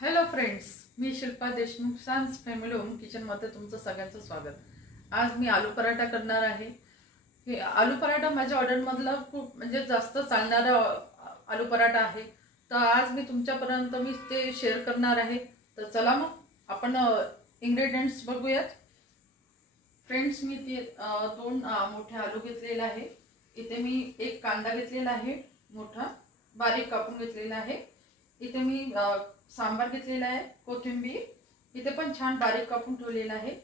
Hello friends, मी शिल्पा देशमुख सांस family home किचनमध्ये तुमचं सगळ्यांचं स्वागत. आज मी आलू पराठा करणार आहे. हे आलू पराठा माझ्या ऑर्डरमधला खूप म्हणजे जास्त चालणारा आलू पराठा आहे. तर आज मी तुमच्यापर्यंत ते शेअर करणार आहे. तर चला मग आपण इंग्रेडियंट्स बघूयात. फ्रेंड्स, मी ते दोन मोठे आलू घेतलेले आहे. इथे मी एक कांदा घेतलेला आहे, मोठा बारीक कापून घेतलेला आहे. इथे मी सांबार घेतलेला आहे, कोथिंबीर इथे पण छान बारीक कापून ठेवलेला आहे.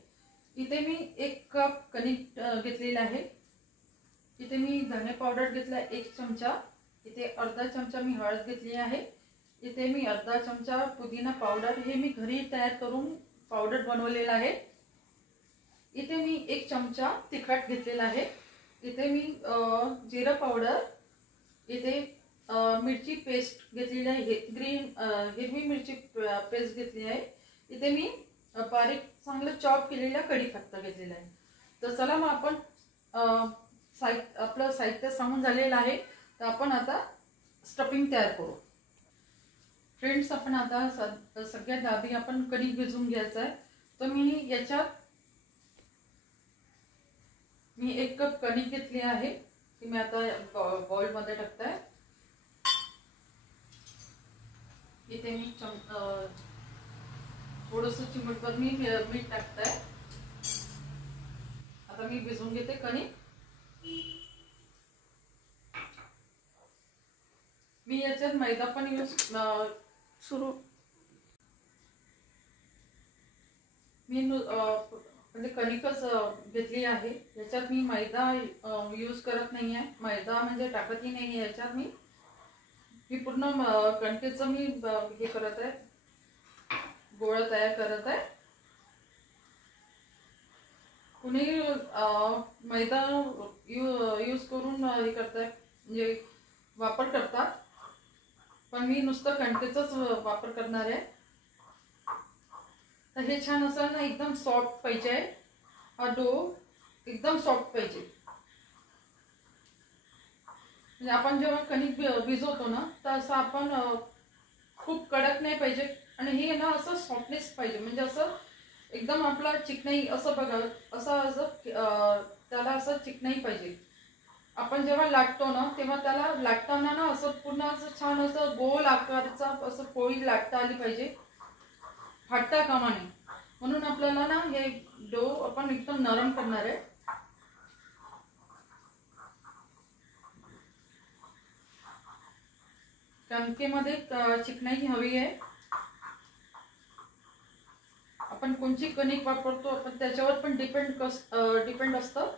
इथे मी 1 कप कणिक घेतलेला आहे. इथे मी धने पावडर घेतला 1 चमचा. इथे अर्धा चमचा मी हळद घेतली आहे. इथे मी अर्धा चमचा पुदिना पावडर, हे मी घरी तयार करून पावडर बनवलेला आहे. इथे मी 1 चमचा तिखट घेतलेला आहे. इथे मी जिरा पावडर, इथे मिरची पेस्ट घेतलेली आहे, हिरवी मिरची पेस्ट घेतली आहे. इथे मी बारीक चांगलं चॉप केलेला कढीपत्ता घेतलेला आहे. तर चला मग आपण आपलं साहित्य सांगून झालेलं आहे. तर आपण आता स्टफिंग तयार करू. फ्रेंड्स, आपण आता सगळ्यात आधी आपण कणिक भिजवून घ्यायचं आहे. तर मी याच्यात 1 कप कणिक घेतली आहे. ती मी आता बाउल मध्ये टाकते. इथे मी थोडंसं चिमटभर मी मीठ टाकते. आता मी भिजवून घेते कणिक. मी याच्यात मैदा पण म्हणजे कणिकच घेतली आहे. याच्यात मी मैदा यूज करत नाही आहे. मैदा म्हणजे टाकतही नाही आहे याच्यात. मी पूर्ण कणकेचं मी हे करत आहे, गोळा तयार करत आहे. कुणी मैदा यूज करून हे करत आहे, म्हणजे वापर करतात. पण मी नुसतं कणकेचंच वापर करणार आहे. तर हे छान असं ना एकदम सॉफ्ट पाहिजे. हा डो एकदम सॉफ्ट पाहिजे. म्हणजे आपण जेव्हा कणिक भिजवतो ना, तर असं आपण खूप कडक नाही पाहिजे आणि हे ना असं सॉफ्टनेस पाहिजे. म्हणजे असं एकदम आपला चिकनाई असं बघा, असं त्याला असं चिकनाई पाहिजे. आपण जेव्हा लाटतो ना, तेव्हा त्याला लाटताना ना असं पूर्ण असं छान असं गोल आकारचा असं पोळी लाटता आली पाहिजे, फाटता कामा नये. म्हणून आपल्याला ना हे डो आपण एकदम नरम करणार आहे. कणकेमध्ये चिकनाई हवी आहे. आपण कोणची कणिक वापरतो आपण त्याच्यावर पण डिपेंड असतं.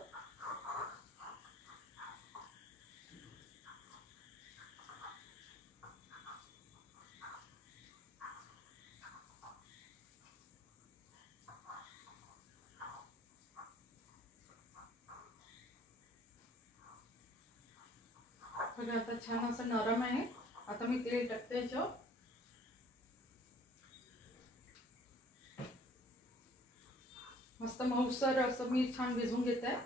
आता छान असं नरम आहे. आता मी तेल टाकते याच्यावर. मस्त मऊसर असं मी छान भिजवून घेते.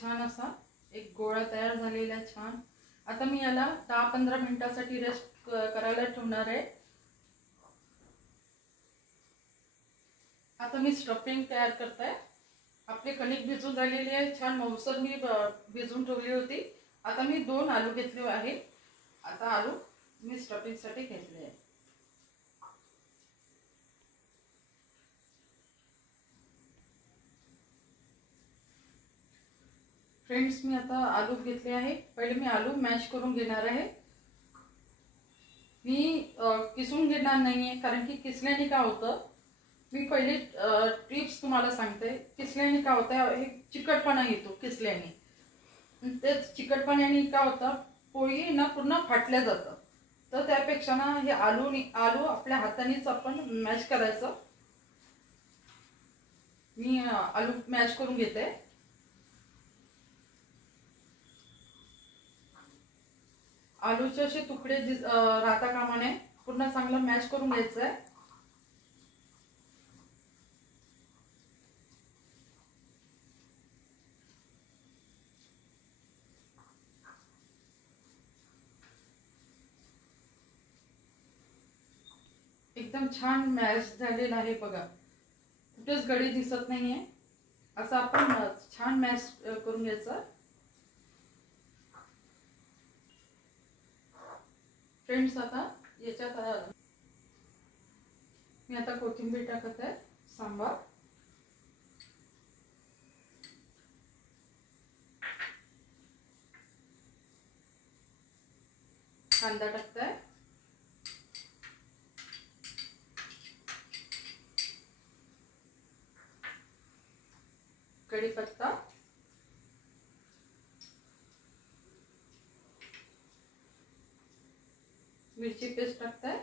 छान असा एक गोळा तयार झालेला छान. आता मी याला 10-15 मिनिटांसाठी रेस्ट करायला ठेवणार आहे. आता मी स्टफिंग तयार करते. आपली कणिक भिजून झालेली आहे, छान मऊसर मी भिजवून ठेवली होती. आता मी 2 आलू घेतले आहे. आता आलू मी स्टफिंग साठी घेतले आहे. फ्रेंड्स, मी आता आलू घेतले आहे. पहिले मी आलू मॅश करून घेणार आहे. मी किसून घेणार नाहीये, कारण की किसल्याने काय होतं, मी पहिले टिप्स तुम्हाला सांगते. किसल्याने काय होतं, हे चिकटपणा येतो किसल्याने. तेच चिकटपणाने काय होतं, पोळी ना पूर्ण फाटल्या जातं. तर त्यापेक्षा ना हे आलू आपल्या हातानेच आपण मॅश करायचं. मी आलू मॅश करून घेते. आलूचे असे तुकडे राहता कामा नये, पूर्ण चांगलं मॅश करून घ्यायचं आहे. एकदम छान मॅश झालेला आहे बघा, कुठेच गडी दिसत नाहीये. असं आपण छान मॅश करून घ्यायचं. फ्रेंड्स, आता याच्यात मी आता कोथिंबीर टाकत आहे, सांबार, कांदा टाकताय, कढीपत्ता, मिरची पेस्ट टाकताय,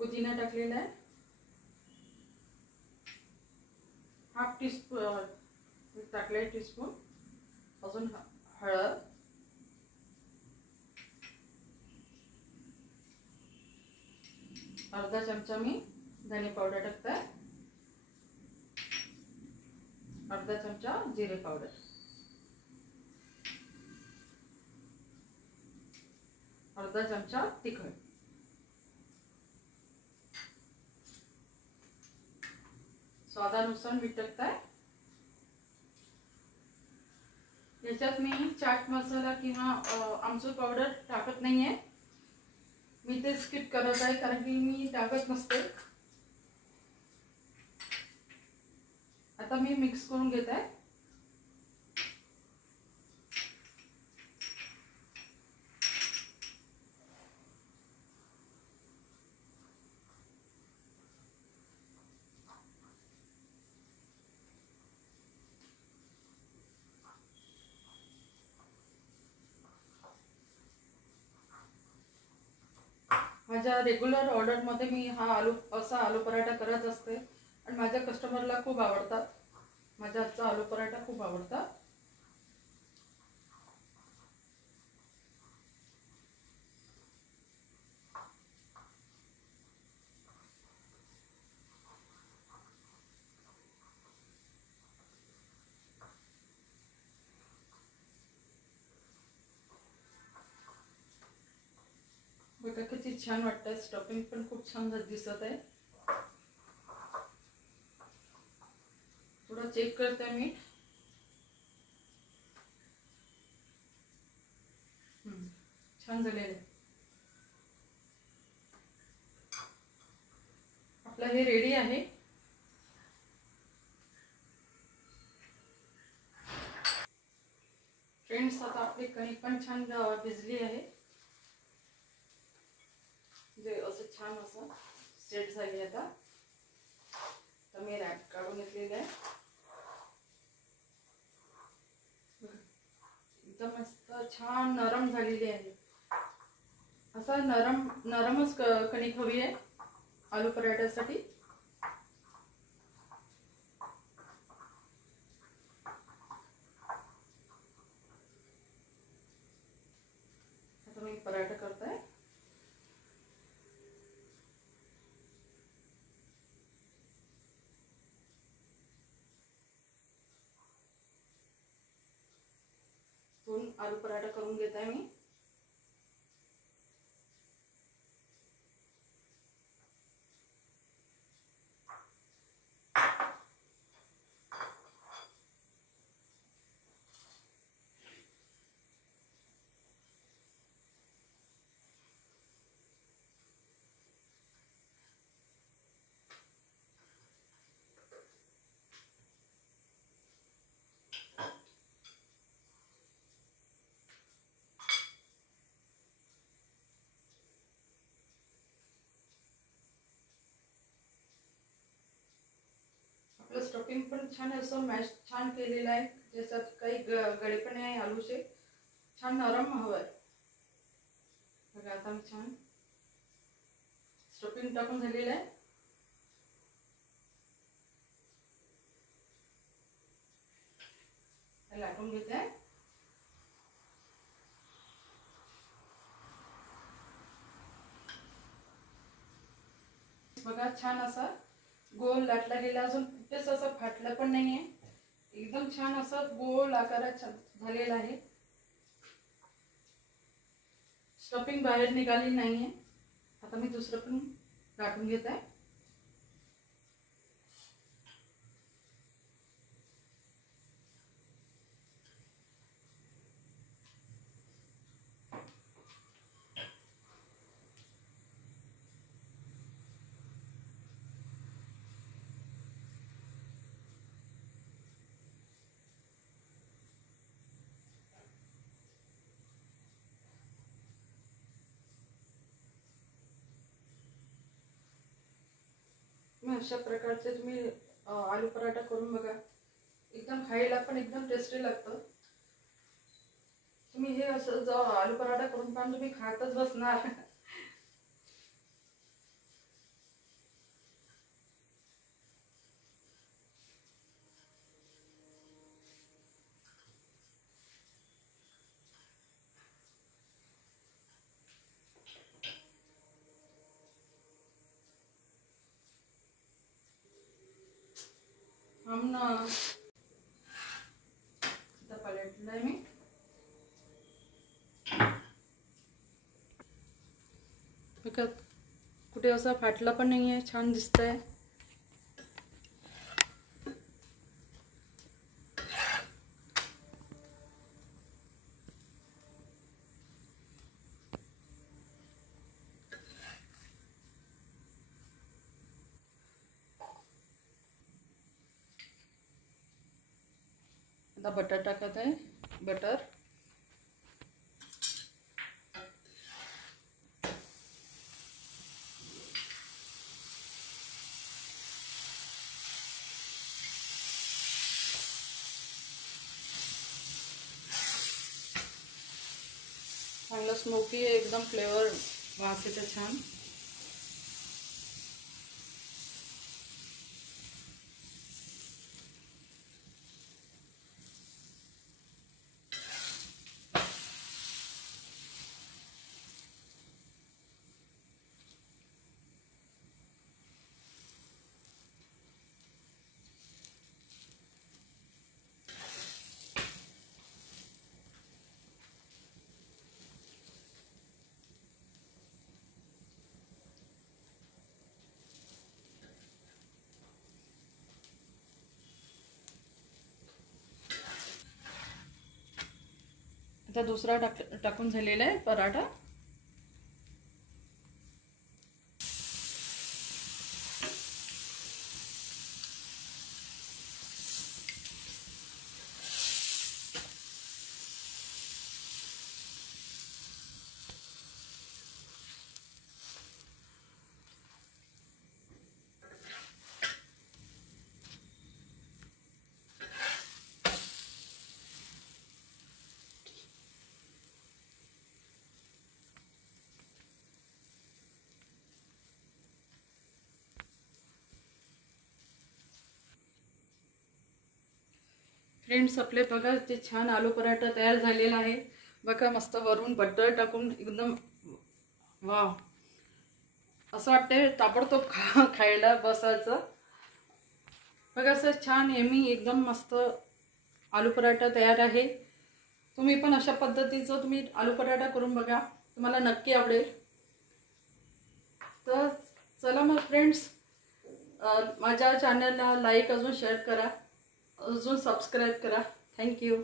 पुदिना टाकलेला आहे, हाफ टीस्पून टाकलाय, टीस्पून. अजून हळद, अर्धा चमचा मी धने पावडर टाकताय, अर्धा चमचा जिरे पावडर, अर्धा चमचा तिखट, स्वादानुसार मीठ टाकताय. याच्यात मी चाट मसाला किंवा आमचूर पावडर टाकत नाहीये, मी ते स्किप करत आहे कारण की मी टाकत नसते. आता मी मिक्स करून घेत आहे. माझ्या रेग्युलर ऑर्डर मध्ये मी हा आलू पराठा करत असते आणि माझ्या कस्टमरला खूप आवडतात. माझ्या हातचा आलू पराठा खूप आवडतात. बघा किती छान वाटतं, स्टफिंग पण खूप छान दिसत आहे. थोडं चेक करते मीठ. छान झालेलं आहे. आपलं हे रेडी आहे. फ्रेंड्स, आता आपली कणिक पण छान भिजली आहे, जे असं छान असं सेट झाली. आता तर मी रॅप काढून घेतलेलं आहे. एकदम मस्त छान नरम झालेली आहे. असं नरमच कणिक हवी आहे आलू पराठ्यासाठी. आता मी पराठा करते. दोन आलू पराठा करून घेत आहे मी. आपलं स्टफिंग पण छान असं मॅश छान केलेलं आहे, ज्याच्यात काही गळे पण आहे. आलूचे छान नरम हवं आहे. बघा आता मी छान स्टफिंग टाकून झालेलं आहे. लाटून घेते. बघा छान असा गोल लाटला गेला, अजून कुठेच असं फाटलं पण नाहीये. एकदम छान असं गोल आकारात झालेला आहे. स्टफिंग बाहेर निघाली नाहीये. आता मी दुसरं पण लाटून घेत आहे. अशा प्रकारचे तुम्ही आलू पराठा करून बघा. एकदम खायला पण एकदम टेस्टी लागतं. तुम्ही हे असं आलू पराठा करून पण तुम्ही खातच बसणार. हम ना पलटलंय मी. कुठे असं फाटलं पण नाहीये, छान दिसतंय. आता बटर टाकत आहे. बटर चांगलं स्मोकी एकदम फ्लेवर वास येतो छान. आता दुसरा टाकून झालेला आहे पराठा. फ्रेंड्स आपले बघा ते छान आलू पराठा तयार झालेला आहे. बघा मस्त वरून बटर टाकून एकदम वाव, असं वाटतंय ताबडतोब खायला बसायचं. बघा असं छान यम्मी एकदम मस्त आलू पराठा तयार आहे. तुम्ही पण अशा पद्धतीचं तुम्ही आलू पराठा करून बघा, तुम्हाला नक्की आवडेल. तर चला मग फ्रेंड्स, माझ्या चॅनलला लाईक अजून शेअर करा, अजून सबस्क्राईब करा. थँक्यू.